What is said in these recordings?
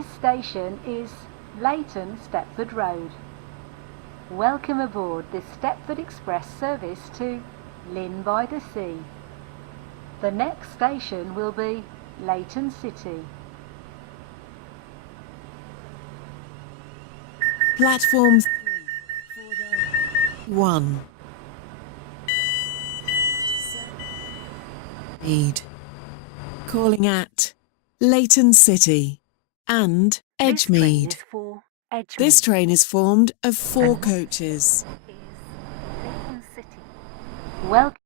This station is Leighton Stepford Road. Welcome aboard the Stepford Express service to Lynn by the Sea. The next station will be Leighton City. Platform 3 for the 1. Edgemead. Calling at Leighton City and Edgemead. This train is formed of 4 coaches. Leighton City. Welcome.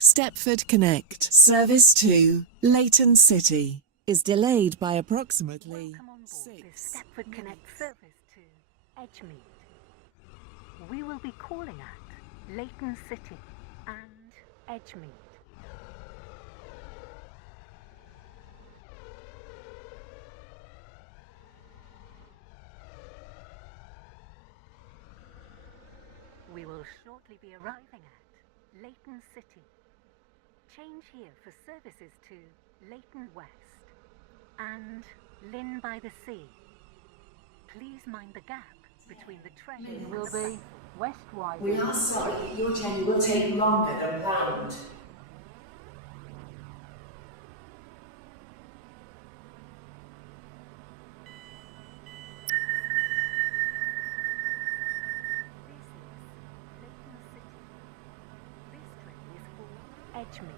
Stepford Connect service to Leighton City is delayed by approximately Welcome on board the 6 Stepford Connect service to Edgemead. We will be calling at Leighton City and Edgemead. We will shortly be arriving at Leighton City. Change here for services to Leighton West and Lynn by the Sea. Please mind the gap between the train. It will be west-wide. We are sorry, your journey will take longer than planned. Edgemead.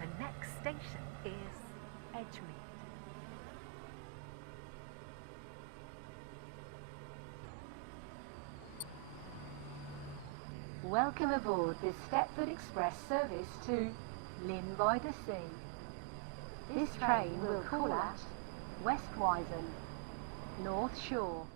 The next station is Edgemead. Welcome aboard the Stepford Express service to Lynn by the Sea. This train will call at West Wizen, North Shore.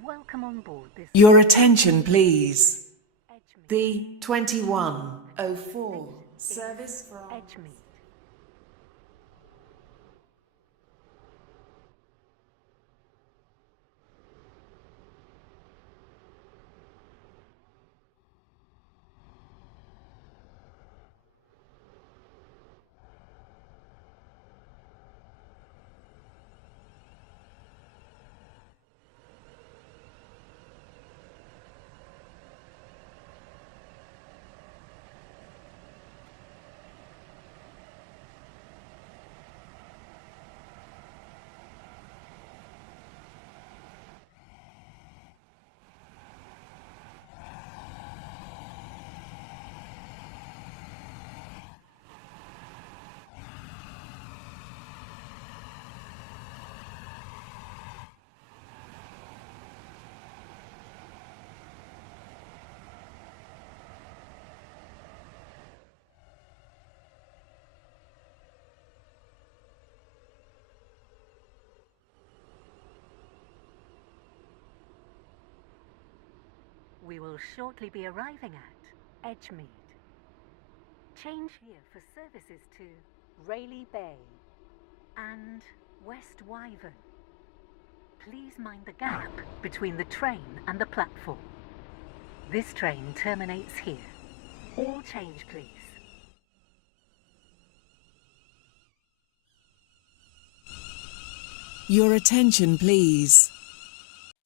Welcome on board this. Your attention, please. Edgemead. The 2104 service from Edgemead. We will shortly be arriving at Edgemead. Change here for services to Rayleigh Bay and West Wyvern. Please mind the gap between the train and the platform. This train terminates here. All change, please. Your attention, please.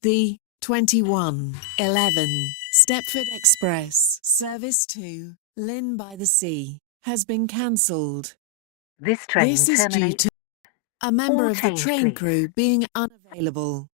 The 2111 Stepford Express service to Lynn by the Sea has been cancelled. This train This is due terminates. to a member All of the change, train please. crew being unavailable.